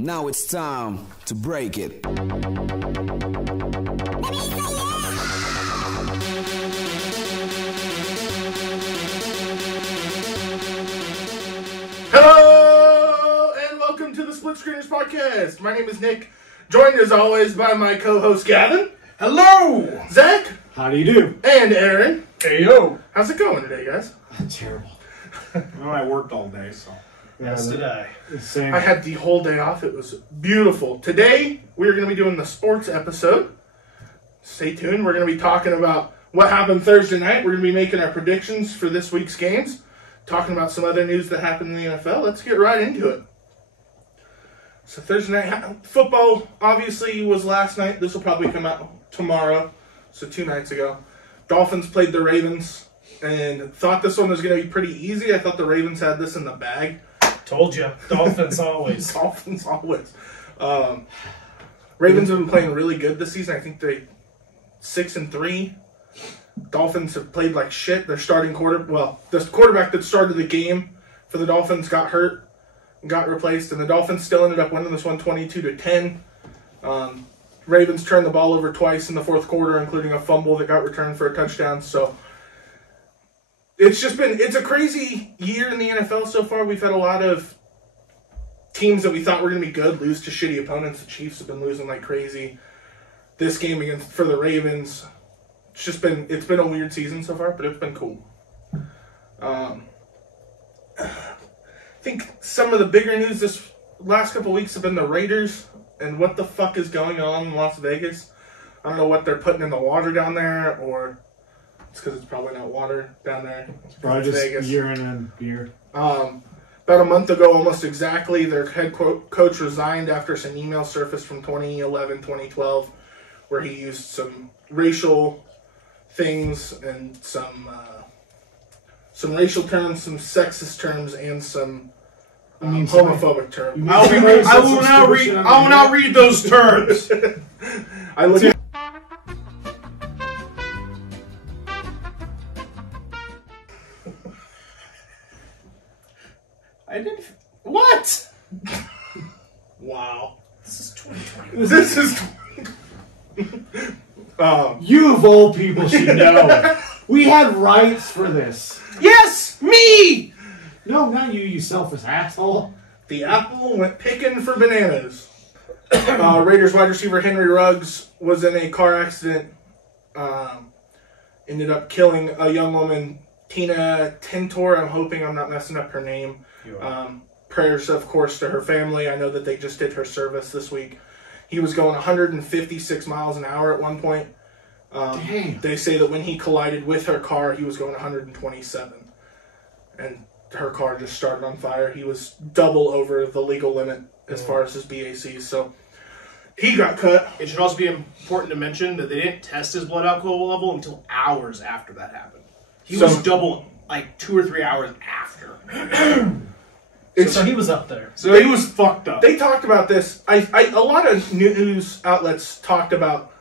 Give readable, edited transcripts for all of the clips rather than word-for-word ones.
Now it's time to break it. Hello, and welcome to the SplitScreeners podcast. My name is Nick, joined as always by my co-host Gavin. Hello! Zach. How do you do? And Aaron. Hey, yo! How's it going today, guys? Terrible. Well, I worked all day, so. Yes, did I. Same. I had the whole day off. It was beautiful. Today, we're going to be doing the sports episode. Stay tuned. We're going to be talking about what happened Thursday night. We're going to be making our predictions for this week's games. Talking about some other news that happened in the NFL. Let's get right into it. So Thursday night football obviously was last night. This will probably come out tomorrow. So 2 nights ago. Dolphins played the Ravens and thought this one was going to be pretty easy. I thought the Ravens had this in the bag. Told you. Dolphins always. Dolphins always. Ravens have been playing really good this season. I think they're 6-3. Dolphins have played like shit. Their starting the quarterback that started the game for the Dolphins got hurt and got replaced, and the Dolphins still ended up winning this one 22-10. Ravens turned the ball over twice in the fourth quarter, including a fumble that got returned for a touchdown. So it's a crazy year in the NFL so far. We've had a lot of teams that we thought were going to be good lose to shitty opponents. The Chiefs have been losing like crazy. This game for the Ravens, it's been a weird season so far, but it's been cool. I think some of the bigger news this last couple weeks have been the Raiders and what the fuck is going on in Las Vegas. I don't know what they're putting in the water down there, or it's because it's probably not water down there. It's probably just Vegas. urine and beer. About a month ago, almost exactly, their head coach resigned after some emails surfaced from 2011, 2012, where he used some racial things and some racial terms, some sexist terms, and some homophobic terms. I will now read those terms. I look at I didn't. What? wow. This is 2020. This is You of all people should know. We had rights for this. Yes! Me! No, not you, you selfish asshole. the apple went picking for bananas. Raiders wide receiver Henry Ruggs was in a car accident. Ended up killing a young woman, Tina Tintor. I'm hoping I'm not messing up her name. Prayers, of course, to her family. I know that they just did her service this week. He was going 156 miles an hour at one point. Damn. They say that when he collided with her car, he was going 127. And her car just started on fire. He was double over the legal limit as far as his BAC. So he got cut. It should also be important to mention that they didn't test his blood alcohol level until hours after that happened. He was double, like 2 or 3 hours after. So he was up there. So he was fucked up. They talked about this. A lot of news outlets talked about,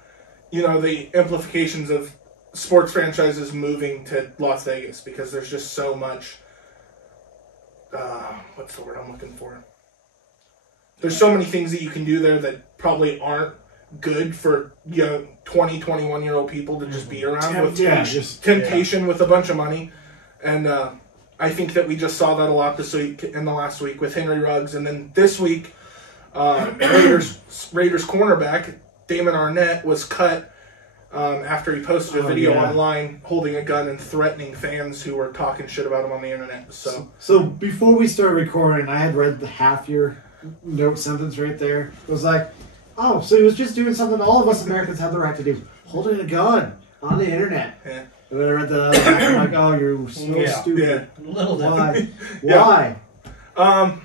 the implications of sports franchises moving to Las Vegas because there's just so much. What's the word I'm looking for? There's so many things that you can do there that probably aren't good for 20, 21-year-old people to just be around temptation with a bunch of money. And I think that we just saw that a lot this week in the last week with Henry Ruggs. And then this week, Raiders cornerback Damon Arnett was cut after he posted a video online holding a gun and threatening fans who were talking shit about him on the internet. So before we started recording, I had read the half your note sentence right there. It was like, oh, so he was just doing something all of us Americans have the right to do, holding a gun on the internet. Yeah. And then I read the other half, and I'm like, oh, you're so stupid. Yeah. Little Why? Yeah. Why?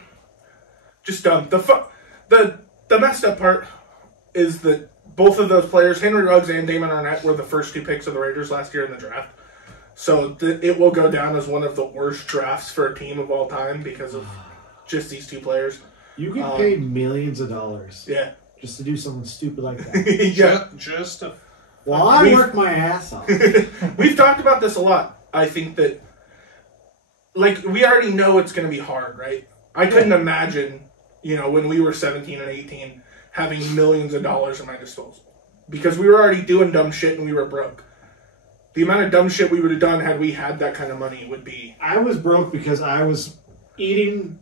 Just dumb. The messed up part is that both of those players, Henry Ruggs and Damon Arnett, were the first 2 picks of the Raiders last year in the draft. So it will go down as one of the worst drafts for a team of all time because of just these 2 players. You get paid millions of dollars. Yeah. Just to do something stupid like that. Yeah. Just to... Well, I work my ass off. We've talked about this a lot. I think that, we already know it's going to be hard, right? I couldn't imagine when we were 17 and 18, having millions of dollars at my disposal. Because we were already doing dumb shit and we were broke. The amount of dumb shit we would have done had we had that kind of money would be... I was broke because I was eating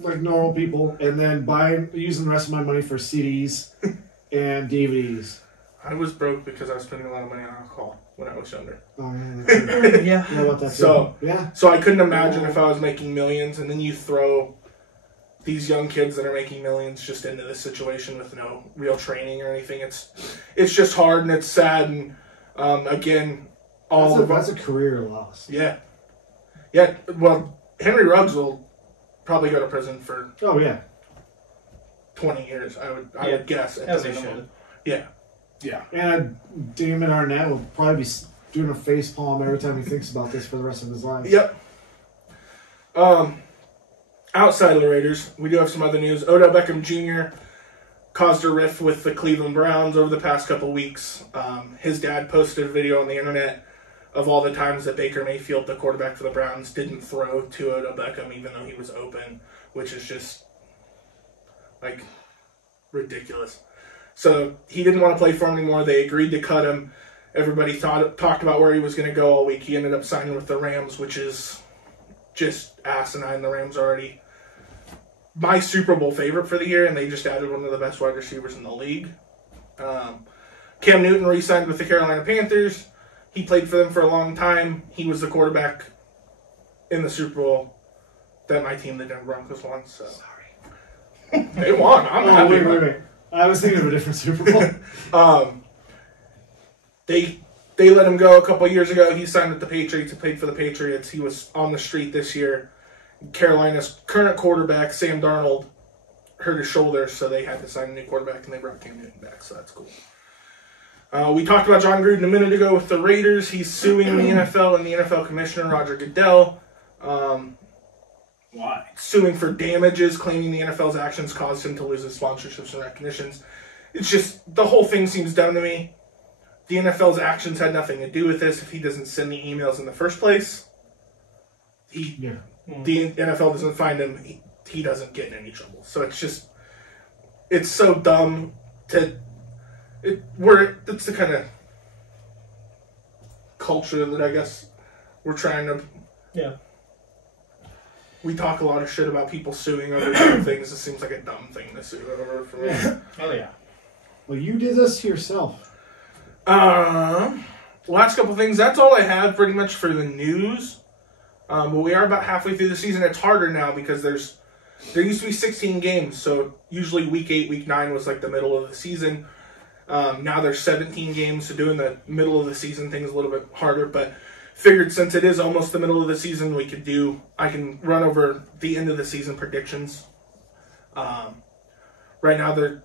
like normal people and then using the rest of my money for CDs and DVDs. I was broke because I was spending a lot of money on alcohol when I was younger. Oh, yeah. Yeah. How about that too? So I couldn't imagine if I was making millions and then you throw these young kids that are making millions just into this situation with no real training or anything. It's just hard and it's sad, and again, that's a career loss. Yeah. Well, Henry Ruggs will probably go to prison for 20 years. I would guess at the minimum. Yeah. And Damon Arnett will probably be doing a face palm every time he thinks about this for the rest of his life. Yep. Outside of the Raiders, we do have some other news. Odell Beckham Jr. caused a rift with the Cleveland Browns over the past couple weeks. His dad posted a video on the internet of all the times that Baker Mayfield, the quarterback for the Browns, didn't throw to Odell Beckham even though he was open, which is just, like, ridiculous. So he didn't want to play for him anymore. They agreed to cut him. Everybody talked about where he was going to go all week. He ended up signing with the Rams, which is just asinine. The Rams are already my Super Bowl favorite for the year, and they just added one of the best wide receivers in the league. Cam Newton re-signed with the Carolina Panthers. He played for them for a long time. He was the quarterback in the Super Bowl that my team, the Denver Broncos, won. So sorry, they won. I'm happy. Wait. I was thinking of a different Super Bowl. They let him go a couple years ago. He signed with the Patriots. He played for the Patriots. He was on the street this year. Carolina's current quarterback, Sam Darnold, hurt his shoulder, so they had to sign a new quarterback, and they brought Cam Newton back, so that's cool. We talked about John Gruden a minute ago with the Raiders. He's suing the NFL and the NFL commissioner, Roger Goodell. Why? Suing for damages, claiming the NFL's actions caused him to lose his sponsorships and recognitions. It's just, the whole thing seems dumb to me. The NFL's actions had nothing to do with this. If he doesn't send the emails in the first place, the NFL doesn't find him, he doesn't get in any trouble. So it's just, it's so dumb it's the kind of culture that I guess we're trying to... Yeah. We talk a lot of shit about people suing over dumb things. It seems like a dumb thing to sue over for me. Oh, yeah. Well, you did this to yourself. Last couple things. That's all I have pretty much for the news. But we are about halfway through the season. It's harder now because there used to be 16 games. So usually week 8, week 9 was like the middle of the season. Now there's 17 games, so doing the middle of the season thing is a little bit harder, but figured since it is almost the middle of the season, I can run over the end of the season predictions. Right now there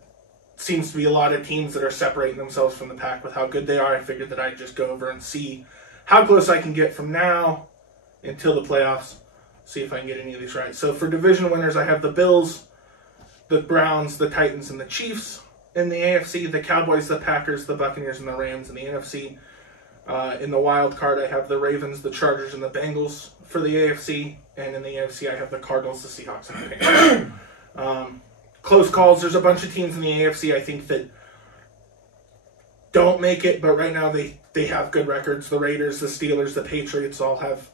seems to be a lot of teams that are separating themselves from the pack with how good they are. I figured that I'd just go over and see how close I can get from now until the playoffs, see if I can get any of these right. So for division winners, I have the Bills, the Browns, the Titans, and the Chiefs. In the AFC, the Cowboys, the Packers, the Buccaneers, and the Rams. In the NFC, in the wild card, I have the Ravens, the Chargers, and the Bengals for the AFC. And in the NFC, I have the Cardinals, the Seahawks, and the Panthers. Close calls. There's a bunch of teams in the AFC, I think, that don't make it, but right now they have good records. The Raiders, the Steelers, the Patriots all have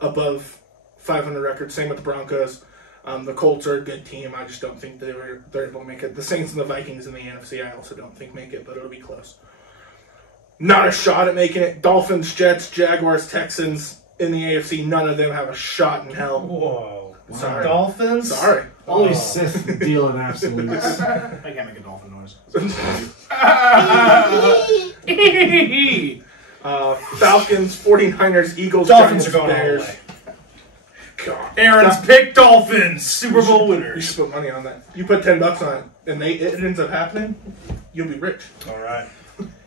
above 500 records. Same with the Broncos. The Colts are a good team. I just don't think they're able to make it. The Saints and the Vikings in the NFC I also don't think make it, but it'll be close. Not a shot at making it. Dolphins, Jets, Jaguars, Texans in the AFC. None of them have a shot in hell. Whoa. Sorry. Dolphins? Sorry. Only Sith deal in absolutes. I can't make a dolphin noise. Falcons, 49ers, Eagles, Dolphins Giants, are going all the Bears. way. God. Aaron's picked Dolphins. Super Bowl You winners. should put money on that. You put $10 on it, and it ends up happening, you'll be rich. All right.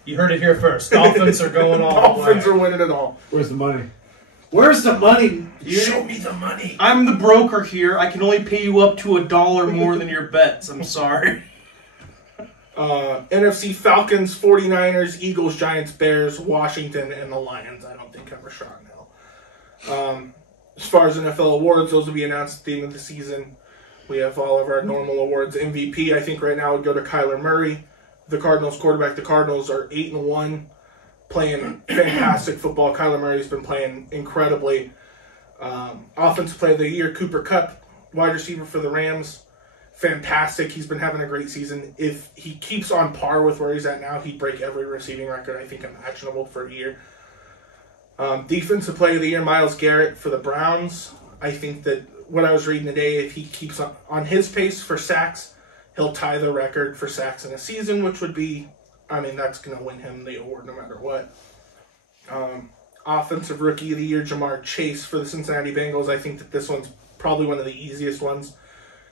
You heard it here first. Dolphins are going all the way. Dolphins are winning it all. Where's the money? Where's the money? Show me the money. I'm the broker here. I can only pay you up to $1 more than your bets. I'm sorry. NFC Falcons, 49ers, Eagles, Giants, Bears, Washington, and the Lions. I don't think have a shot in hell. As far as NFL awards, those will be announced at the end of the season. We have all of our normal awards. MVP, I think right now would go to Kyler Murray, the Cardinals quarterback. The Cardinals are 8-1, playing fantastic football. Kyler Murray's been playing incredibly. Offensive Player of the Year, Cooper Kupp, wide receiver for the Rams. Fantastic. He's been having a great season. If he keeps on par with where he's at now, he'd break every receiving record I think imaginable for a year. Defensive Player of the Year, Myles Garrett for the Browns. I think that what I was reading today, if he keeps on his pace for sacks, he'll tie the record for sacks in a season, which would be, that's going to win him the award no matter what. Offensive Rookie of the Year, Jamar Chase for the Cincinnati Bengals. I think that this one's probably one of the easiest ones.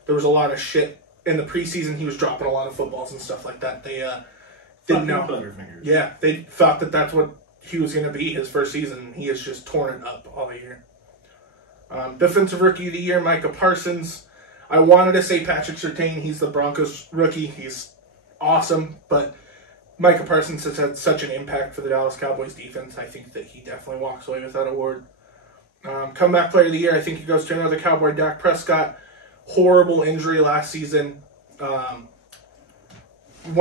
There was a lot of shit in the preseason. He was dropping a lot of footballs and stuff like that. They didn't know. Butterfingers. Yeah, they thought that that's what he was going to be his first season. He has just torn it up all year. Defensive Rookie of the Year, Micah Parsons. I wanted to say Patrick Surtain. He's the Broncos rookie. He's awesome, but Micah Parsons has had such an impact for the Dallas Cowboys defense. I think that he definitely walks away with that award. Comeback Player of the Year, I think he goes to another Cowboy, Dak Prescott. Horrible injury last season. One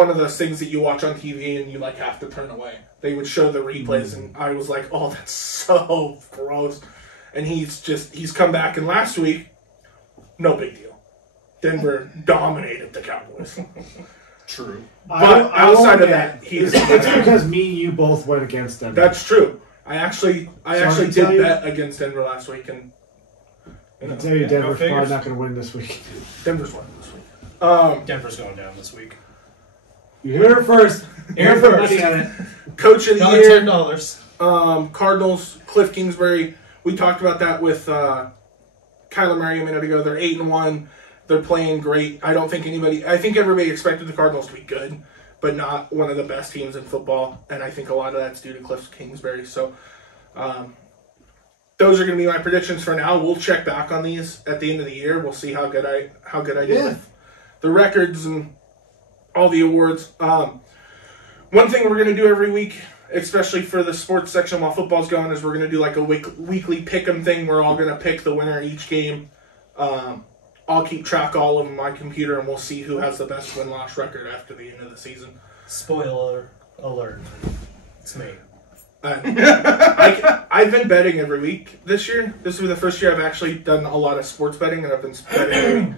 of those things that you watch on TV and you have to turn away. They would show the replays and I was like, oh, that's so gross. And he's come back, and last week, no big deal. Denver dominated the Cowboys. True. But outside of that, it's because me and you both went against Denver. That's true. I actually did bet against Denver last week, and I can tell you Denver's probably not going to win this week. Denver's winning this week. Denver's going down this week. You heard it first. Here first. Coach of the Year, $10. Cardinals, Cliff Kingsbury. We talked about that with Kyler Murray a minute ago. They're 8-1. They're playing great. I think everybody expected the Cardinals to be good, but not one of the best teams in football. And I think a lot of that's due to Cliff Kingsbury. So those are going to be my predictions for now. We'll check back on these at the end of the year. We'll see how good I did with the records and all the awards. One thing we're going to do every week, especially for the sports section while football's going, is we're going to do a weekly pick-em thing. We're all going to pick the winner each game. I'll keep track of all of them on my computer, and we'll see who has the best win-loss record after the end of the season. Spoiler alert. It's me. I've been betting every week this year. This will be the first year I've actually done a lot of sports betting, and I've been betting every week.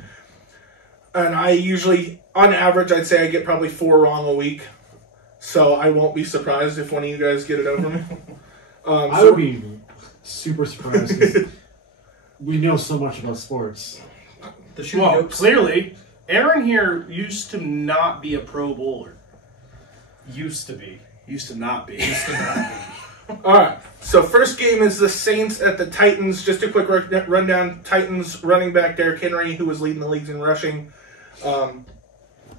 And I usually, on average, I'd say I get probably 4 wrong a week. So I won't be surprised if one of you guys get it over me. I would be super surprised because we know so much about sports. Well, clearly, Aaron here used to not be a pro bowler. Used to be. Used to not be. All right. So first game is the Saints at the Titans. Just a quick rundown. Titans running back Derrick Henry, who was leading the leagues in rushing,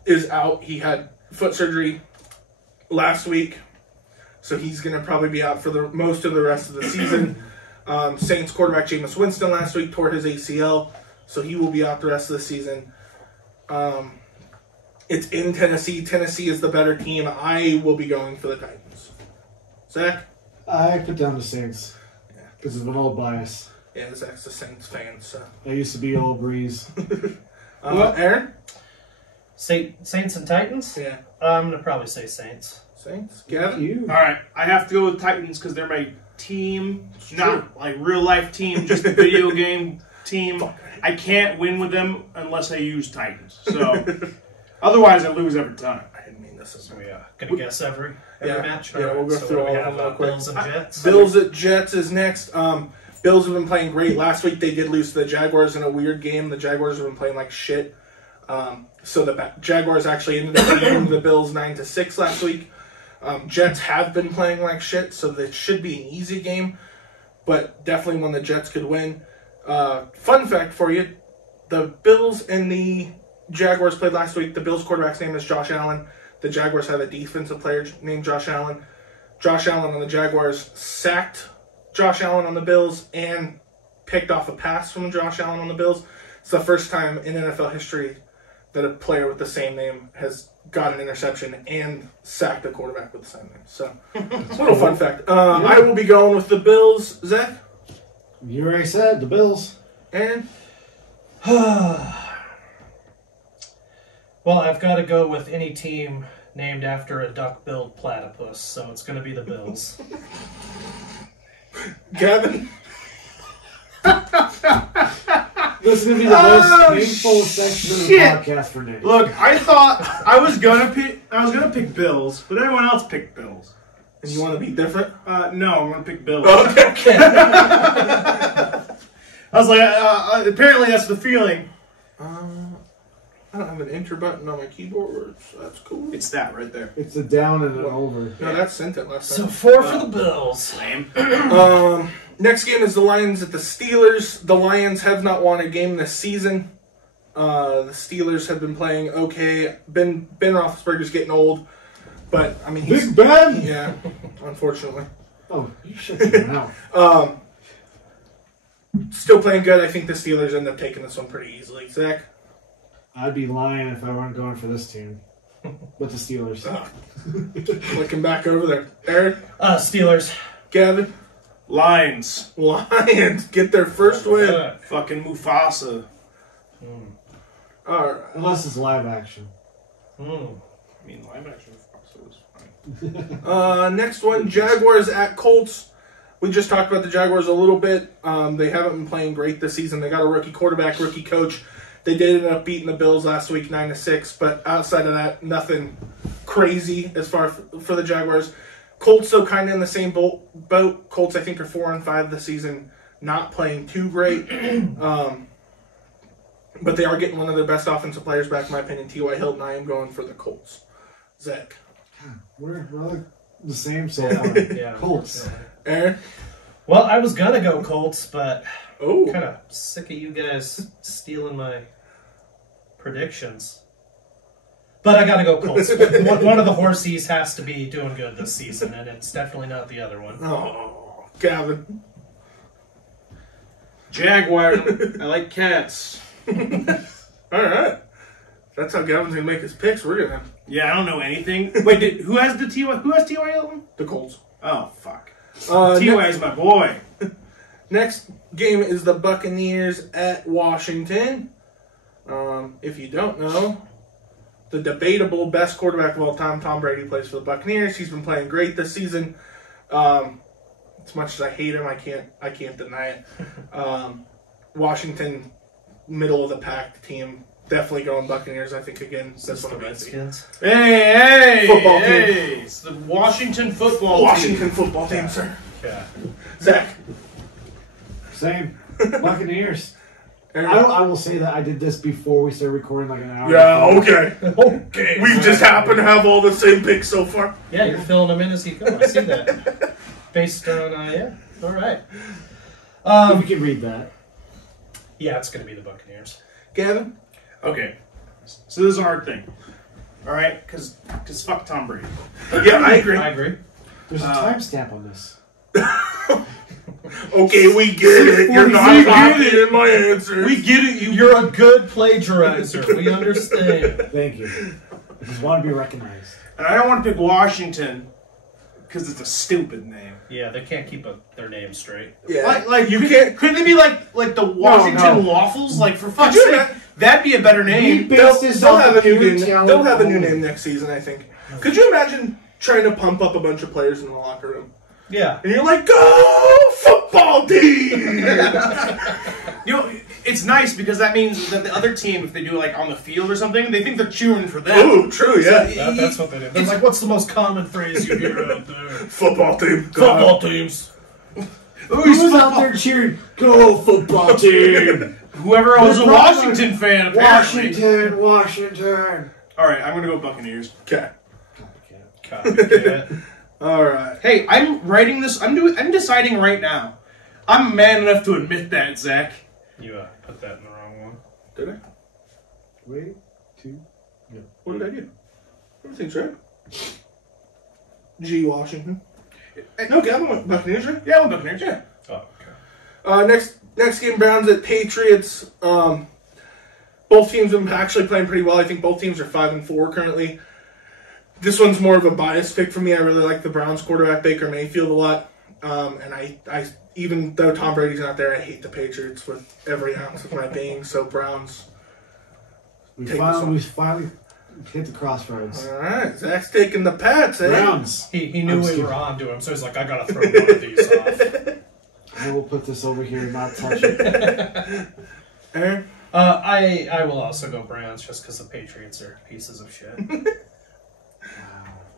is out. He had foot surgery last week, so he's going to probably be out for most of the rest of the season. Saints quarterback Jameis Winston last week tore his ACL, so he will be out the rest of the season. It's in Tennessee. Tennessee is the better team. I will be going for the Titans. Zach? I put down the Saints because of an old bias. Yeah, Zach's a Saints fan, so. I used to be all Breeze. Aaron? Saints and Titans? Yeah. I'm going to probably say Saints. Saints? Gavin? All right, I have to go with Titans because they're my team, not like real life team, just a video game team. I can't win with them unless I use Titans. So otherwise, I lose every time. I didn't mean this. So gonna guess every match. Yeah, we'll go through all of them real quick. Bills and Jets. Bills at Jets is next. Bills have been playing great. Last week they did lose to the Jaguars in a weird game. The Jaguars have been playing like shit. So the Jaguars actually ended up beating the Bills 9-6 last week. Jets have been playing like shit, so this should be an easy game, but definitely one the Jets could win. Fun fact for you, the Bills and the Jaguars played last week. The Bills quarterback's name is Josh Allen. The Jaguars have a defensive player named Josh Allen. Josh Allen on the Jaguars sacked Josh Allen on the Bills and picked off a pass from Josh Allen on the Bills. It's the first time in NFL history that a player with the same name has got an interception and sacked a quarterback with the same name. So, it's a little fun fact. I will be going with the Bills. Zach? You already said the Bills. Aaron? Well, I've got to go with any team named after a duck-billed platypus, so it's going to be the Bills. Gavin? This is going to be the most painful section of the shit. podcast for Nick. Look, I thought I was gonna pick Bills, but everyone else picked Bills. And you want to be different? No, I'm gonna pick Bills. Okay. I was like, apparently that's the feeling. I don't have an enter button on my keyboard, so that's cool. It's that right there. It's a down and an over. No, that sent it last So time. 4 for the Bills. Lame. Next game is the Lions at the Steelers. The Lions have not won a game this season. The Steelers have been playing okay. Ben Roethlisberger's getting old, but I mean he's Big Ben! yeah, unfortunately. Oh, you shut your mouth. Still playing good. I think the Steelers end up taking this one pretty easily. Zach? I'd be lying if I weren't going for this team. With the Steelers. Looking back over there. Aaron? Steelers. Gavin? Lions. Lions get their first win. Fucking Mufasa. All right. Unless it's live action. I mean, live action Mufasa was fine. Next one, Jaguars at Colts. We just talked about the Jaguars a little bit. They haven't been playing great this season. They got a rookie quarterback, rookie coach. They did end up beating the Bills last week 9-6, but outside of that, nothing crazy as far for the Jaguars. Colts, though, kind of in the same boat. Colts, I think, are 4-5 this season, not playing too great. But they are getting one of their best offensive players back, in my opinion, T.Y. Hilton. I am going for the Colts. Zach? We're like the same so far. Yeah. Colts. Aaron? Well, I was going to go Colts, but Oh. kind of sick of you guys stealing my predictions. But I got to go Colts. One of the horsies has to be doing good this season, and it's definitely not the other one. Oh, Gavin. Jaguars. I like cats. All right. That's how Gavin's going to make his picks. We're going to Yeah, I don't know anything. Wait, who has T.Y. Hilton? the Colts. Oh, fuck. Uh, T.Y. is my boy. Next game is the Buccaneers at Washington. If you don't know, the debatable best quarterback of all time, Tom Brady, plays for the Buccaneers. He's been playing great this season. As much as I hate him, I can't deny it. Washington, middle of the pack team, definitely going Buccaneers. I think again, that's one of The my Redskins. Hey! Football team. It's the Washington football team. Washington football team, sir. Yeah. Zach. Same. Buccaneers. Aaron? I will say that I did this before we started recording like an hour Yeah, before. okay. Okay. We just happen to have all the same picks so far. Yeah, you're filling them in as you go. I see that. Based on, yeah. All right. If you can read that. Yeah, it's going to be the Buccaneers. Gavin? Okay. So this is a hard thing. All right? Because fuck Tom Brady. Yeah, I agree. I agree. There's a timestamp on this. Okay, we get it. You're not copying my answer. We get it. You're a good plagiarizer. We understand. Thank you. I just want to be recognized. And I don't want to pick Washington because it's a stupid name. Yeah, they can't keep their name straight. Yeah, Like you can't. Couldn't they be like the Washington no. Waffles? Like for fuck's Could you sake, that'd be a better We name. based this They'll on have a new pure name. talent They'll have a new only. name next season, I think. Could you imagine trying to pump up a bunch of players in the locker room, Yeah. and you're like, "Go football team!" You know, it's nice because that means that the other team, if they do like on the field or something, they think they're cheering for them. Ooh, true, yeah. That's what they do. They're like, what's the most common phrase you hear out there? Football team. Football teams. Who's out there cheering? Go football team! Whoever was a They're not Washington fan, apparently. Washington. All right, I'm gonna go Buccaneers. Okay. Copycat. All right. Hey, I'm writing this. I'm deciding right now. I'm man enough to admit that, Zach. You put that in the wrong one. Did I? Wait, 2. What did I do? Everything's right. G. Washington. No, Gavin went Buccaneers, right? Yeah, I'm Buccaneers. Yeah. Oh, okay. Next game, Browns at Patriots. Both teams have been actually playing pretty well. I think both teams are 5-4 currently. This one's more of a biased pick for me. I really like the Browns quarterback Baker Mayfield a lot, and I even though Tom Brady's not there, I hate the Patriots with every ounce of my being. So Browns. We Take finally hit the crossroads. All right, Zach's taking the Pats, eh? Browns. He knew I'm we scared. were on to him, so he's like, I gotta throw one of these off. I will put this over here and not touch it. Aaron? I will also go Browns just because the Patriots are pieces of shit.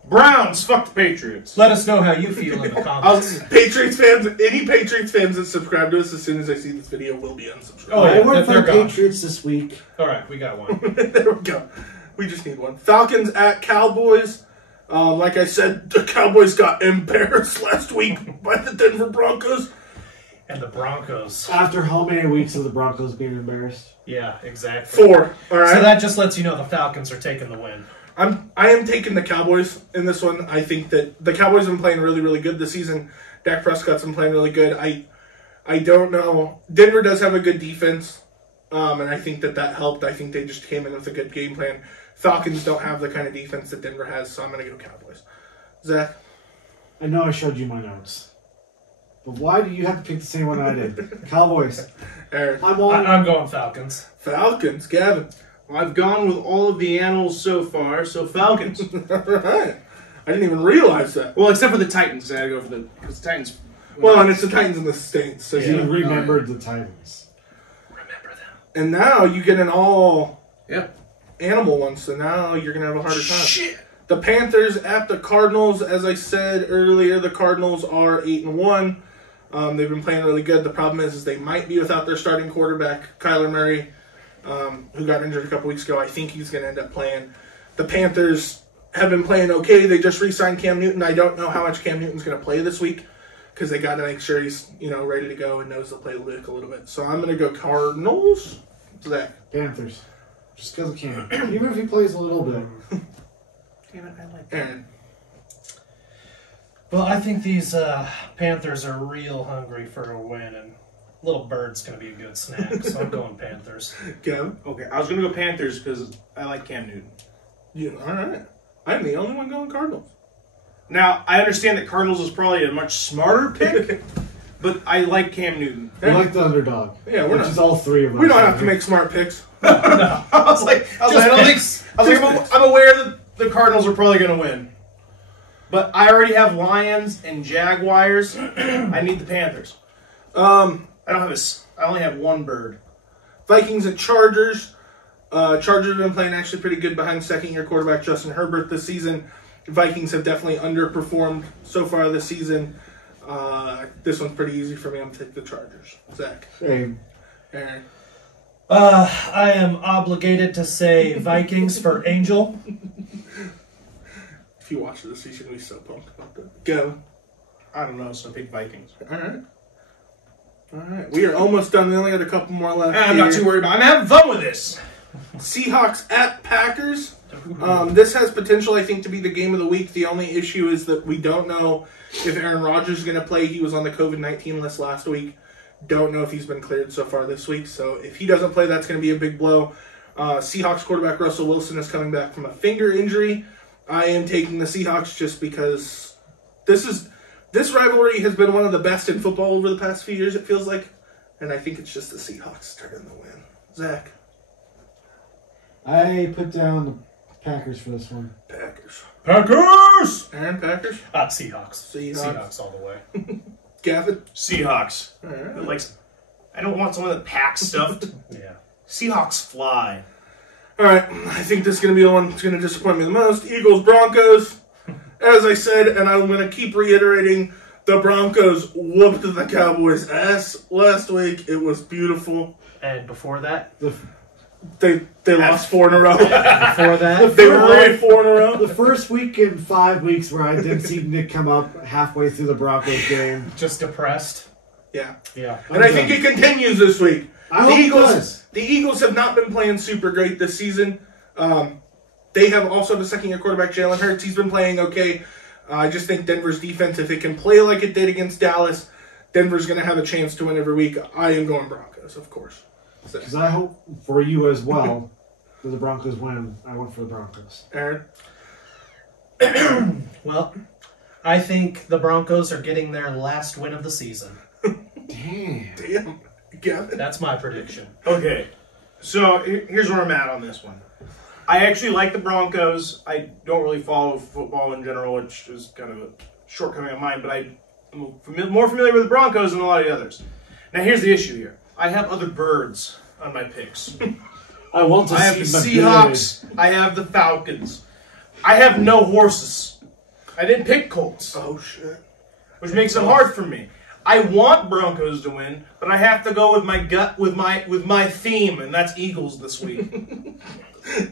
Browns, fuck the Patriots. Let us know how you feel in the comments. Patriots fans, any Patriots fans that subscribe to us as soon as they see this video will be unsubscribed. Oh, I yeah, went for they're the gone. Patriots this week. All right, we got one. There we go. We just need one. Falcons at Cowboys. Like I said, the Cowboys got embarrassed last week by the Denver Broncos. And the Broncos. After how many weeks of the Broncos being embarrassed? Yeah, exactly. 4. All right. So that just lets you know the Falcons are taking the win. I am taking the Cowboys in this one. I think that the Cowboys have been playing really, really good this season. Dak Prescott's been playing really good. I don't know. Denver does have a good defense, and I think that helped. I think they just came in with a good game plan. Falcons don't have the kind of defense that Denver has, so I'm going to go Cowboys. Zach? I know I showed you my notes. But why do you have to pick the same one I did? Cowboys. Aaron? I'm going Falcons. Falcons. Gavin? Well, I've gone with all of the animals so far, so Falcons. All right. I didn't even realize that. Well, except for the Titans. I had to go for because the Titans. Well, and it's the Titans in the States. So You you remembered the Titans. Remember them. And now you get an all Yep. animal one, so now you're going to have a harder time. Shit. The Panthers at the Cardinals. As I said earlier, the Cardinals are 8-1. They've been playing really good. The problem is they might be without their starting quarterback, Kyler Murray, who got injured a couple weeks ago. I think he's going to end up playing. The Panthers have been playing okay. They just re-signed Cam Newton. I don't know how much Cam Newton's going to play this week because they got to make sure he's ready to go and knows to play lick a little bit. So I'm going to go Cardinals. Zach. Panthers. Just because I can. Even if he plays a little bit. Damn it, I like Aaron. Well, I think these Panthers are real hungry for a win, and Little Bird's going to be a good snack, so I'm going Panthers. Gavin. Okay, I was going to go Panthers because I like Cam Newton. Yeah, all right. I'm the only one going Cardinals. Now, I understand that Cardinals is probably a much smarter pick, but I like Cam Newton. We like the underdog. Yeah, we're which not- is all three of us. We don't have to make smart picks. I was like, I'm aware that the Cardinals are probably going to win. But I already have Lions and Jaguars. I need the Panthers. I only have one bird. Vikings and Chargers. Chargers have been playing actually pretty good behind second-year quarterback Justin Herbert this season. Vikings have definitely underperformed so far this season. This one's pretty easy for me. I'm taking the Chargers. Zach. Same. Aaron. I am obligated to say Vikings for Angel. If you watch this, you should be so pumped about that. Go. I don't know, so I pick Vikings. All right. All right. We are almost done. We only got a couple more left. I'm not here. too worried about it. I'm having fun with this. Seahawks at Packers. This has potential, I think, to be the game of the week. The only issue is that we don't know if Aaron Rodgers is going to play. He was on the COVID-19 list last week. Don't know if he's been cleared so far this week. So if he doesn't play, that's going to be a big blow. Seahawks quarterback Russell Wilson is coming back from a finger injury. I am taking the Seahawks just because this rivalry has been one of the best in football over the past few years, it feels like. And I think it's just the Seahawks turning the win. Zach. I put down the Packers for this one. Packers. Packers! Aaron, Packers. Seahawks. Seahawks. Seahawks all the way. Gavin. Seahawks. All right. I don't want someone that packs stuff. Yeah. Seahawks fly. All right, I think this is going to be the one that's going to disappoint me the most. Eagles, Broncos. As I said, and I'm going to keep reiterating, the Broncos whooped the Cowboys' ass last week. It was beautiful. And before that? They lost 4 in a row. Before that? They were right 4 in a row. The first week in 5 weeks where I didn't see Nick come up halfway through the Broncos game. Just depressed? Yeah. Yeah. And I think it continues this week. I hope it does. The Eagles have not been playing super great this season. They have also the second-year quarterback, Jalen Hurts. He's been playing okay. I just think Denver's defense, if it can play like it did against Dallas, Denver's going to have a chance to win every week. I am going Broncos, of course. Because I hope for you as well that the Broncos win. I went for the Broncos. Aaron? Well, I think the Broncos are getting their last win of the season. Damn. Gavin? That's my prediction. Okay, so here's where I'm at on this one. I actually like the Broncos. I don't really follow football in general, which is kind of a shortcoming of mine, but I'm more familiar with the Broncos than a lot of the others. Now, here's the issue here. I have other birds on my picks. I want to I have see the my Seahawks. I have the Falcons. I have no horses. I didn't pick Colts, Oh shit. which makes it hard for me. I want Broncos to win, but I have to go with my gut, with my theme, and that's Eagles this week.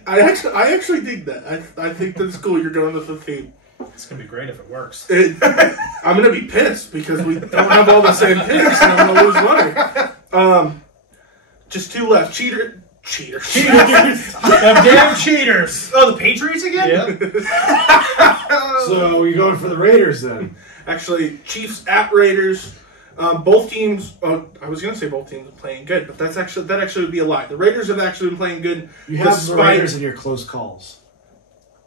I actually dig that. I think that's cool. You're going with the theme. It's going to be great if it works. I'm gonna be pissed because we don't have all the same picks, and I'm gonna lose money. Just two left. Cheaters. Them damn cheaters! Oh, the Patriots again? Yep. So you're going for the Raiders then? Actually, Chiefs at Raiders. Both teams. I was gonna say both teams are playing good, but that actually would be a lie. The Raiders have actually been playing good. You have the Raiders in your close calls.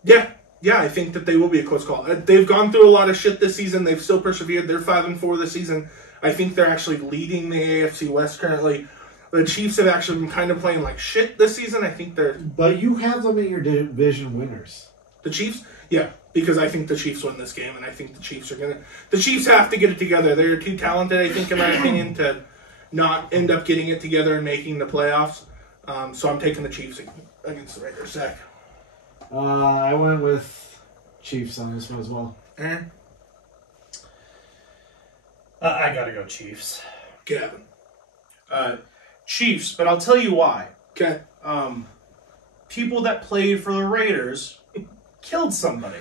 Yeah, I think that they will be a close call. They've gone through a lot of shit this season. They've still persevered. They're 5-4 this season. I think they're actually leading the AFC West currently. The Chiefs have actually been kind of playing like shit this season. I think they're But you have them in your division winners. the Chiefs. Yeah, because I think the Chiefs win this game, and I think the Chiefs are gonna. The Chiefs have to get it together. They're too talented, I think, in my opinion, to not end up getting it together and making the playoffs. So I'm taking the Chiefs against the Raiders. Zach. I went with Chiefs on this one as well. Aaron. I got to go Chiefs. Gavin. Chiefs, but I'll tell you why. Okay. People that played for the Raiders killed somebody.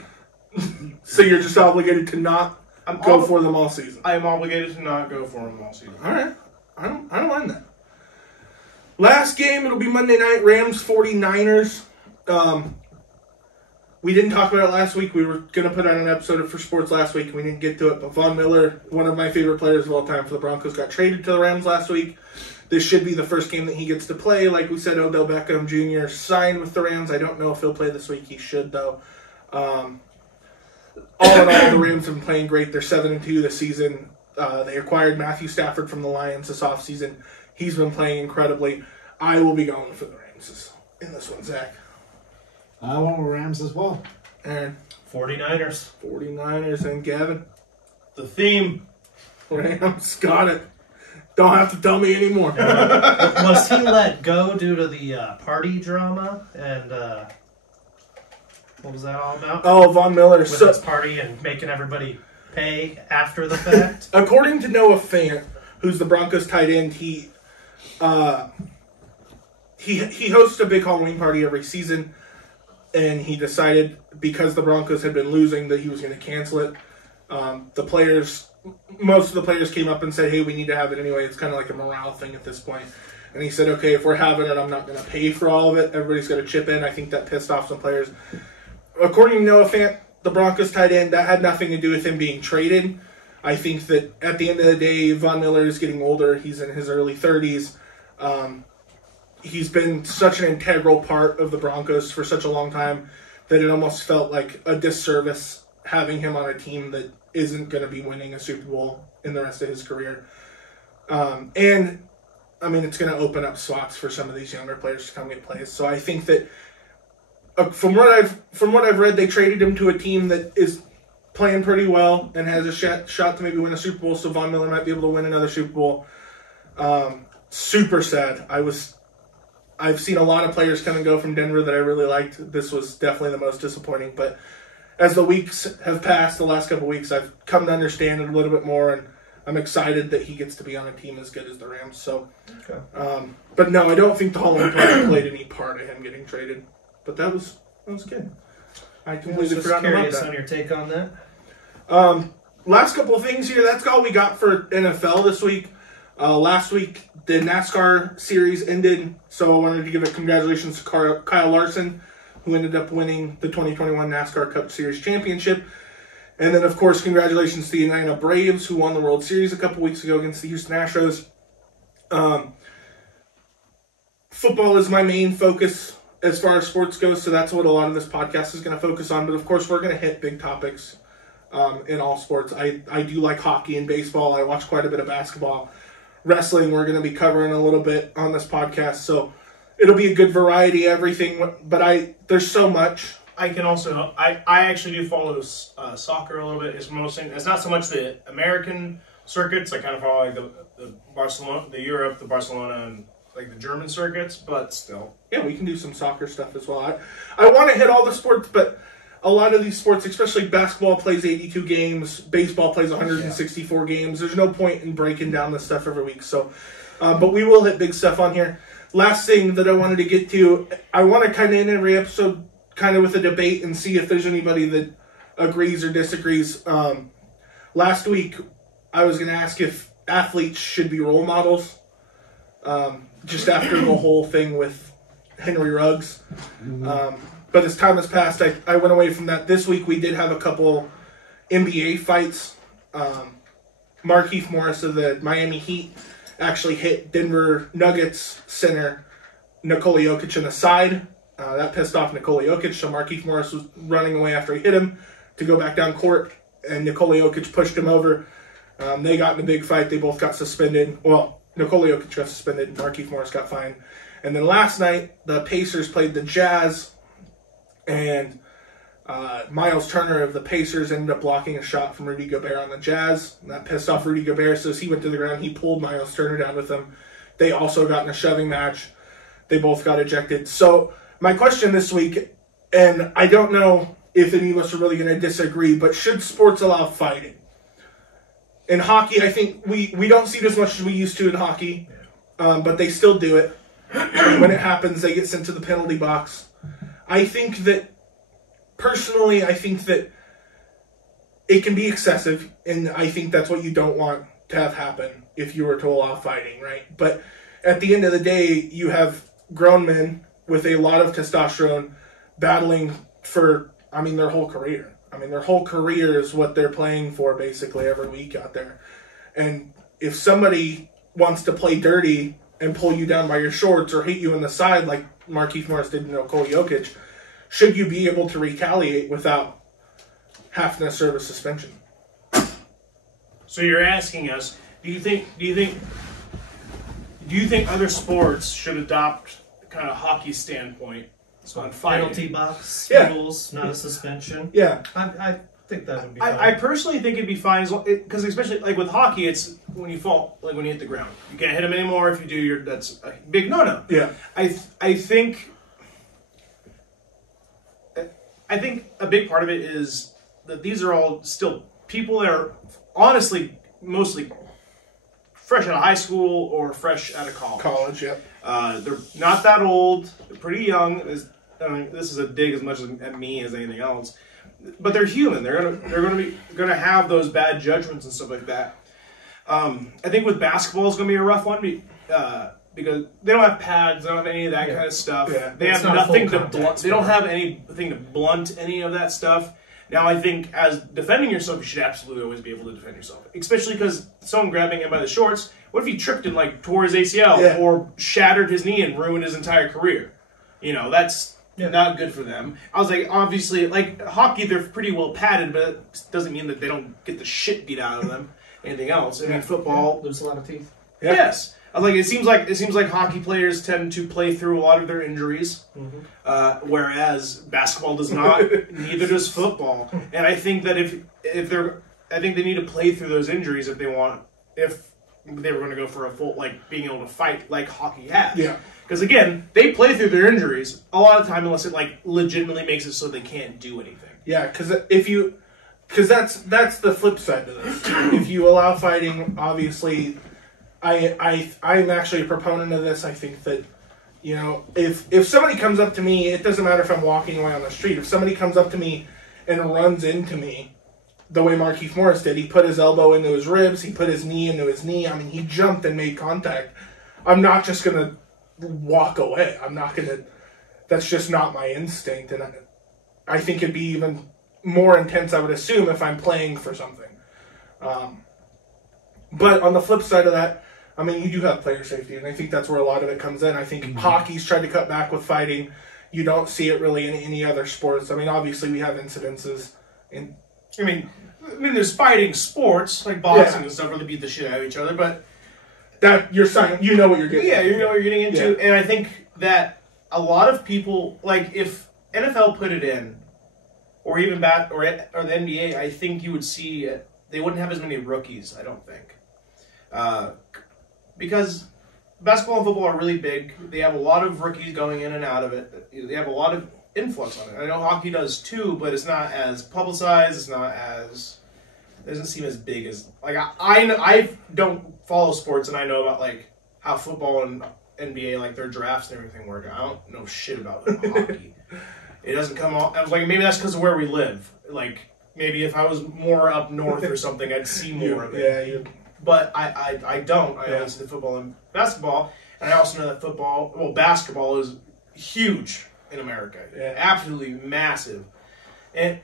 So you're just obligated to not go obli- for them all season. I am obligated to not go for them all season. All right. I don't mind that. Last game, it'll be Monday night, Rams 49ers. We didn't talk about it last week. We were going to put out an episode for sports last week, and we didn't get to it. But Von Miller, one of my favorite players of all time for the Broncos, got traded to the Rams last week. This should be the first game that he gets to play. Like we said, Odell Beckham Jr. signed with the Rams. I don't know if he'll play this week. He should, though. All in all, the Rams have been playing great. They're 7-2 this season. They acquired Matthew Stafford from the Lions this offseason. He's been playing incredibly. I will be going for the Rams in this one, Zach. I went with Rams as well. Aaron. 49ers. 49ers and Gavin. The theme. Rams. Got it. Don't have to tell me anymore. Was he let go due to the party drama? And what was that all about? Oh, Von Miller. With his party and making everybody pay after the fact? According to Noah Fant, who's the Broncos tight end, he hosts a big Halloween party every season, and he decided because the Broncos had been losing that he was going to cancel it. Most of the players came up and said, hey, we need to have it anyway. It's kind of like a morale thing at this point. And he said, okay, if we're having it, I'm not going to pay for all of it. Everybody's got to chip in. I think that pissed off some players. According to Noah Fant, the Broncos tight end, that had nothing to do with him being traded. I think that at the end of the day, Von Miller is getting older. He's in his early 30s. He's been such an integral part of the Broncos for such a long time that it almost felt like a disservice having him on a team that isn't going to be winning a Super Bowl in the rest of his career. And, I mean, it's going to open up spots for some of these younger players to come get plays. So I think that from what I've read, they traded him to a team that is playing pretty well and has a shot to maybe win a Super Bowl, so Von Miller might be able to win another Super Bowl. Super sad. I've seen a lot of players come and go from Denver that I really liked. This was definitely the most disappointing. But as the weeks have passed, the last couple of weeks, I've come to understand it a little bit more, and I'm excited that he gets to be on a team as good as the Rams. So, Okay. But no, I don't think the Halloween party played any part of him getting traded. But that was good. I completely forgot about Curious that. on your take on that. Last couple of things here. That's all we got for NFL this week. Last week, the NASCAR series ended, so I wanted to give a congratulations to Kyle Larson, who ended up winning the 2021 NASCAR Cup Series Championship. And then, of course, congratulations to the Atlanta Braves, who won the World Series a couple weeks ago against the Houston Astros. Football is my main focus as far as sports goes, so that's what a lot of this podcast is going to focus on. But, of course, we're going to hit big topics in all sports. I do like hockey and baseball. I watch quite a bit of basketball. Wrestling, we're going to be covering a little bit on this podcast. So it'll be a good variety, everything. But there's so much. I can also I actually do follow soccer a little bit. It's not so much the American circuits. I kind of follow like the Barcelona, the Europe, the Barcelona, and like the German circuits. But still, yeah, we can do some soccer stuff as well. I want to hit all the sports, but a lot of these sports, especially basketball, plays 82 games. Baseball plays 164 games. There's no point in breaking down this stuff every week. So, but we will hit big stuff on here. Last thing that I wanted to get to, I want to kind of end every episode kind of with a debate and see if there's anybody that agrees or disagrees. Last week, I was going to ask if athletes should be role models. Just after the whole thing with Henry Ruggs. But as time has passed, I went away from that. This week, we did have a couple NBA fights. Markieff Morris of the Miami Heat actually hit Denver Nuggets center Nikola Jokic in the side. That pissed off Nikola Jokic, so Markieff Morris was running away after he hit him to go back down court, and Nikola Jokic pushed him over. They got in a big fight. They both got suspended. Well, Nikola Jokic got suspended, and Markieff Morris got fined. And then last night, the Pacers played the Jazz, and Miles Turner of the Pacers ended up blocking a shot from Rudy Gobert on the Jazz. And that pissed off Rudy Gobert, so as he went to the ground, he pulled Miles Turner down with him. They also got in a shoving match. They both got ejected. So my question this week, and I don't know if any of us are really going to disagree, but should sports allow fighting? In hockey, I think we don't see it as much as we used to in hockey, but they still do it. When it happens, they get sent to the penalty box. I think that, personally, I think that it can be excessive, and I think that's what you don't want to have happen if you were to allow fighting, right? But at the end of the day, you have grown men with a lot of testosterone battling for, their whole career. Their whole career is what they're playing for basically every week out there. And if somebody wants to play dirty and pull you down by your shorts or hit you in the side like Markieff Morris did to Nikola Jokic, should you be able to retaliate without having to serve a suspension? So you're asking us, do you think other sports should adopt kind of hockey standpoint on fighting? Penalty box Yeah. rules, not a suspension. Yeah. I think that would be fine. I personally think it'd be fine, because especially like with hockey, it's when you fall, like when you hit the ground, you can't hit them anymore. If you do, that's a big no-no. Yeah. I think a big part of it is that these are all still people that are honestly mostly fresh out of high school or fresh out of college. College, yeah. They're not that old. They're pretty young. This is a dig as much at me as anything else. But they're human. They're gonna have those bad judgments and stuff like that. I think with basketball is gonna be a rough one because they don't have pads. They don't have any of that kind of stuff. Yeah. They have nothing to blunt. They don't have anything to blunt any of that stuff. Now, I think as defending yourself, you should absolutely always be able to defend yourself, especially because someone grabbing him by the shorts. What if he tripped and tore his ACL or shattered his knee and ruined his entire career? That's not good for them. I was like, obviously, hockey, they're pretty well padded, but it doesn't mean that they don't get the shit beat out of them. Anything else? Football. There's a lot of teeth. Yeah. Yes. I was like, it seems like hockey players tend to play through a lot of their injuries, whereas basketball does not. Neither does football. And I think that I think they need to play through those injuries if they were going to go for a full, being able to fight like hockey has. Yeah. Because again, they play through their injuries a lot of the time unless it legitimately makes it so they can't do anything. Yeah, because that's the flip side to this. If you allow fighting, obviously, I'm actually a proponent of this. I think that, if somebody comes up to me, it doesn't matter if I'm walking away on the street. If somebody comes up to me and runs into me, the way Markieff Morris did, he put his elbow into his ribs, he put his knee into his knee. He jumped and made contact. I'm not just gonna walk away. That's just not my instinct, and I think it'd be even more intense, I would assume, if I'm playing for something. But on the flip side of that, you do have player safety, and I think that's where a lot of it comes in. I think hockey's tried to cut back with fighting. You don't see it really in any other sports. Obviously we have incidences in... there's fighting sports, like boxing and stuff, where they beat the shit out of each other, but... That, you're saying, you know what you're getting into. Yeah, you know what you're getting into, and I think that a lot of people, like, if NFL put it in, or even or the NBA, I think you would see they wouldn't have as many rookies, I don't think. Because basketball and football are really big. They have a lot of rookies going in and out of it. They have a lot of influx on it. I know hockey does too, but it's not as publicized. It's not as... It doesn't seem as big as... Like, I don't follow sports, and I know about, like, how football and NBA, like, their drafts and everything work. I don't know shit about hockey. It doesn't come off... I was like, maybe that's because of where we live. Like, maybe if I was more up north or something, I'd see more of it. Yeah, But I don't. I only see the football and basketball. And I also know that basketball is huge in America. Yeah. Absolutely massive. And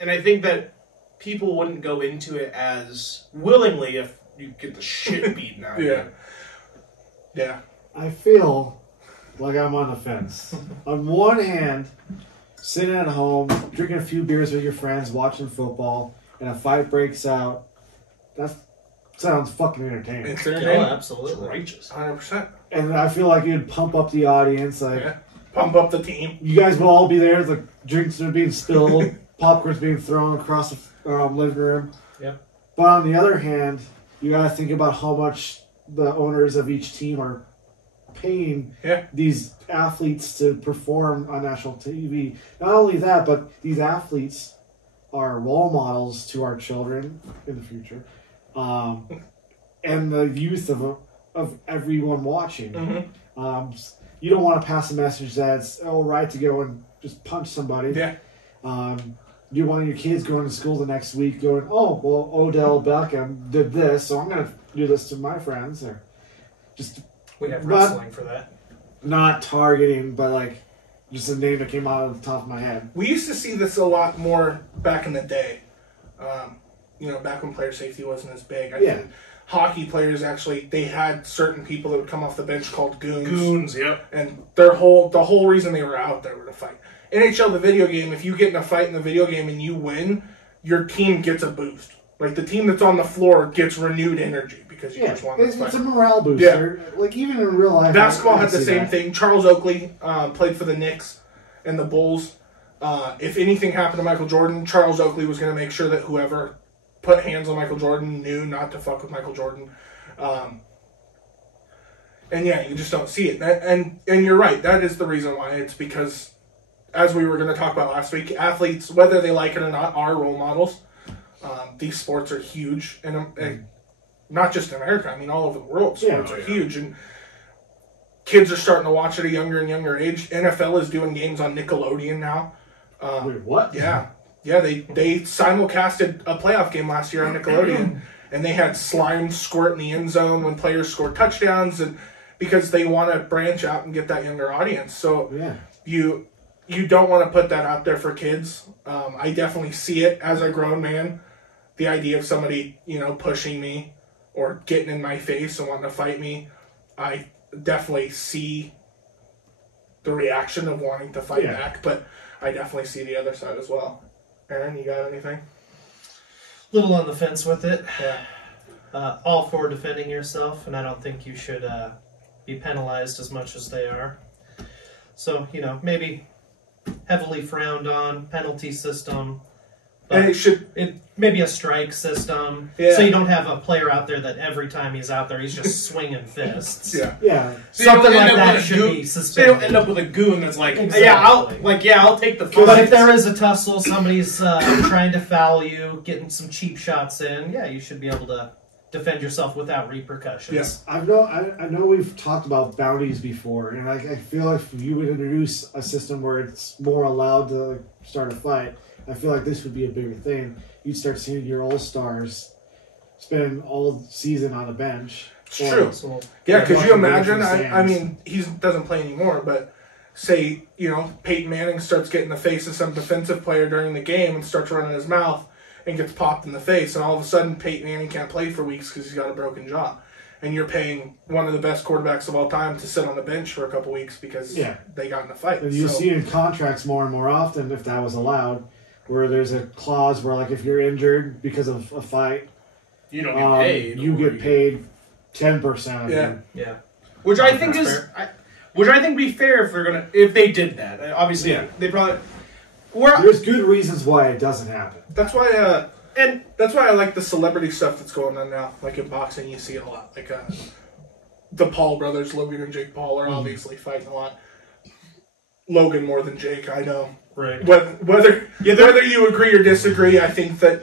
I think that people wouldn't go into it as willingly if you get the shit beaten out of you. Yeah. I feel like I'm on the fence. On one hand, sitting at home, drinking a few beers with your friends, watching football, and a fight breaks out. That sounds fucking entertaining. It's Oh, entertaining. absolutely. Righteous. 100%. And I feel like you'd pump up the audience. Like, Yeah. Pump up the team. you guys will all be there. The drinks are being spilled, popcorn's being thrown across the living room. Yep. But on the other hand, you gotta think about how much the owners of each team are paying these athletes to perform on national TV. Not only that, but these athletes are role models to our children in the future, and the youth of everyone watching. Mm-hmm. You don't want to pass a message that's right to go and just punch somebody. Yeah. You want your kids going to school the next week going, oh, well, Odell Beckham did this, so I'm going to do this to my friends. Or just We have wrestling for that. not targeting, but like just a name that came out of the top of my head. We used to see this a lot more back in the day. Back when player safety wasn't as big. I think hockey players actually, they had certain people that would come off the bench called goons. Goons, yep. And the whole reason they were out there were to fight. NHL, the video game, if you get in a fight in the video game and you win, your team gets a boost. Like, the team that's on the floor gets renewed energy because you just won this fight. It's a morale booster. Yeah. Like, even in real life. Basketball had the same thing. Charles Oakley played for the Knicks and the Bulls. If anything happened to Michael Jordan, Charles Oakley was going to make sure that whoever put hands on Michael Jordan knew not to fuck with Michael Jordan. And yeah, you just don't see it. And you're right. That is the reason why. It's because, as we were going to talk about last week, athletes, whether they like it or not, are role models. These sports are huge. And not just in America. I mean, all over the world, sports are huge. And kids are starting to watch at a younger and younger age. NFL is doing games on Nickelodeon now. Wait, what? Yeah. Yeah, they simulcasted a playoff game last year on Nickelodeon. And they had slime squirt in the end zone when players scored touchdowns, and because they want to branch out and get that younger audience. So you don't want to put that out there for kids. I definitely see it as a grown man. The idea of somebody, pushing me or getting in my face and wanting to fight me, I definitely see the reaction of wanting to fight back, but I definitely see the other side as well. Aaron, you got anything? Little on the fence with it. Yeah. All for defending yourself, and I don't think you should be penalized as much as they are. So, maybe heavily frowned on, penalty system. And it maybe a strike system, so you don't have a player out there that every time he's out there he's just swinging fists. Yeah. Something like that should be So suspended. they don't end up with a goon that's like, Exactly. I'll take the fight. But if there is a tussle, somebody's trying to foul you, getting some cheap shots in, you should be able to defend yourself without repercussions. Yes. I know we've talked about bounties before, and I feel like if you would introduce a system where it's more allowed to start a fight, I feel like this would be a bigger thing. You'd start seeing your all-stars spend all season on the bench. It's true. So, Yeah, could you watching imagine? games in the I stands. mean, he doesn't play anymore, but say, Peyton Manning starts getting the face of some defensive player during the game and starts running his mouth and gets popped in the face, and all of a sudden Peyton Manning can't play for weeks because he's got a broken jaw. And you're paying one of the best quarterbacks of all time to sit on the bench for a couple weeks because they got in a fight. And you see in contracts more and more often, if that was allowed, where there's a clause where, like, if you're injured because of a fight, You don't get paid. you get paid 10% of it. yeah. Which I think which I think be fair if they did that. Obviously, they probably. There's good reasons why it doesn't happen. That's why, and that's why I like the celebrity stuff that's going on now. Like in boxing, you see it a lot. Like the Paul brothers, Logan and Jake Paul, are obviously fighting a lot. Logan more than Jake, I know. Right. Whether you agree or disagree, I think that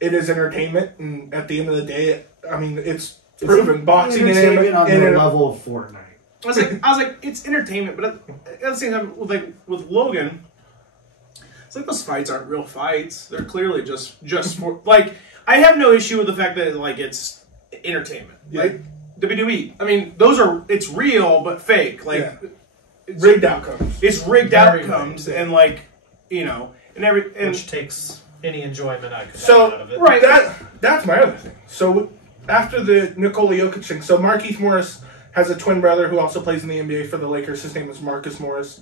it is entertainment, and at the end of the day, I mean, it's proven boxing and entertainment on the level of Fortnite. I was like, it's entertainment, but at the same time, with Logan, it's like those fights aren't real fights. They're clearly just for like. I have no issue with the fact that like it's entertainment. Yeah. Like WWE. I mean, it's real but fake. Like rigged outcomes. It's rigged outcomes, and like which takes any enjoyment I could have out of it. Right. That's my other thing. So after the Nikola Jokic thing, so Markieff Morris has a twin brother who also plays in the NBA for the Lakers. His name is Marcus Morris.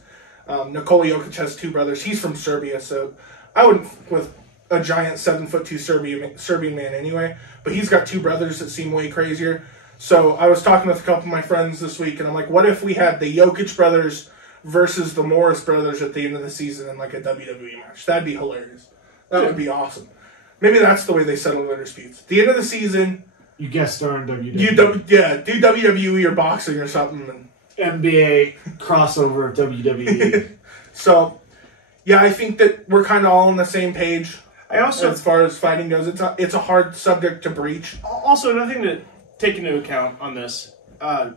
Nikola Jokic has two brothers. He's from Serbia, so I wouldn't with a giant 7'2" Serbian man anyway. But he's got two brothers that seem way crazier. So I was talking with a couple of my friends this week, and I'm like, what if we had the Jokic brothers versus the Morris brothers at the end of the season in like a WWE match? That'd be hilarious. That would be awesome. Maybe that's the way they settle their disputes. At the end of the season, you guest star in WWE. Do WWE or boxing or something. And NBA crossover of WWE. So, yeah, I think that we're kind of all on the same page. I also, as far as fighting goes, it's a hard subject to breach. Also, another thing to take into account on this, like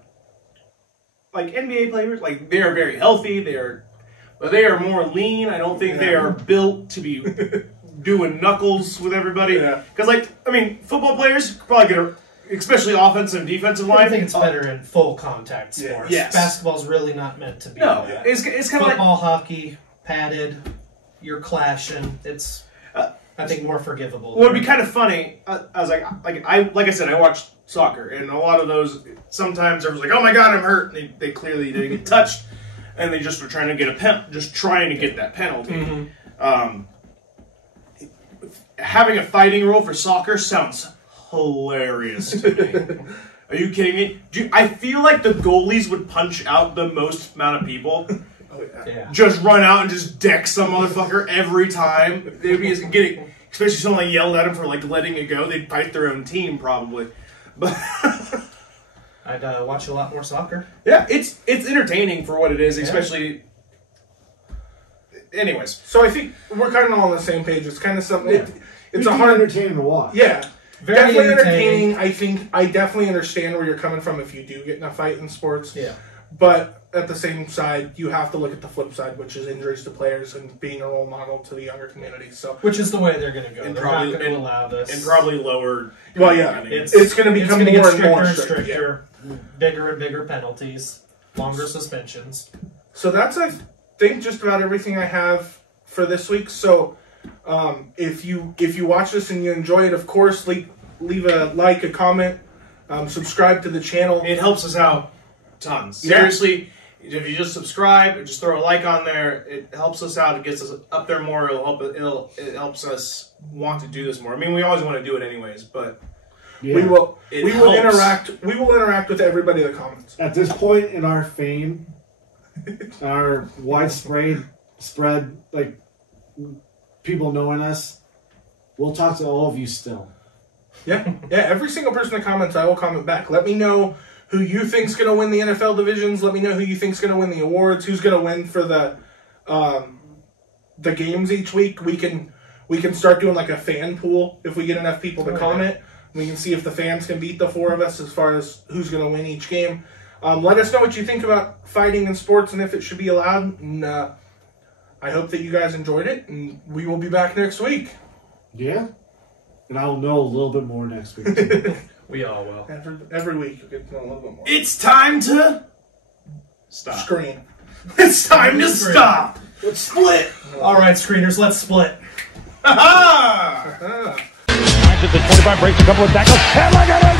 NBA players, like they are very healthy. They are more lean. I don't think they are built to be doing knuckles with everybody. Because, like, I mean, football players probably get especially offensive and defensive line. I think it's better in full contact sports. Yes. Basketball's really not meant to be. No, it's kind of like football, hockey, padded. You're clashing. It's I think more forgivable. Well, it'd be kind of funny. I was like I said, I watched soccer, and a lot of those sometimes there was like, oh my god, I'm hurt. And they clearly didn't get touched, and they just were trying to get that penalty. Mm-hmm. Having a fighting rule for soccer sounds hilarious to me. Are you kidding me? I feel like the goalies would punch out the most amount of people. Oh, yeah. Just run out and just deck some motherfucker every time. They'd be getting, especially someone like yelled at them for like letting it go. They'd fight their own team probably. But I'd watch a lot more soccer. Yeah, it's entertaining for what it is, especially. Anyways, so I think we're kind of all on the same page. It's kind of something. Yeah. It's a hard entertaining to watch. Yeah. Very definitely entertaining. I definitely understand where you're coming from if you do get in a fight in sports. Yeah. But at the same side, you have to look at the flip side, which is injuries to players and being a role model to the younger community. So, which is the way they're going to go. And they're probably not going to allow this. And probably lower. Well, yeah, it's going to become more and more stricter, bigger and bigger penalties, longer suspensions. So that's, I think, just about everything I have for this week. So, if you watch this and you enjoy it, of course, leave a like, a comment, subscribe to the channel. It helps us out tons. Seriously, if you just subscribe, just throw a like on there, it helps us out. It gets us up there more. It helps us want to do this more. I mean, we always want to do it anyways, but we will interact. We will interact with everybody in the comments. At this point in our fame, our widespread like people knowing us, we'll talk to all of you still. Yeah. Every single person that comments, I will comment back. Let me know who you think's going to win the NFL divisions. Let me know who you think's going to win the awards. Who's going to win for the games each week. We can start doing like a fan pool if we get enough people to comment. We can see if the fans can beat the four of us as far as who's going to win each game. Let us know what you think about fighting in sports and if it should be allowed. And I hope that you guys enjoyed it, and we will be back next week. Yeah. And I'll know a little bit more next week. We all will. Every week you'll get to know a little bit more. It's time to stop. Screen. It's time to stop. Let's split. All right, screeners, let's split. Ha-ha! At the 25, breaks a couple of tackles. And look at it!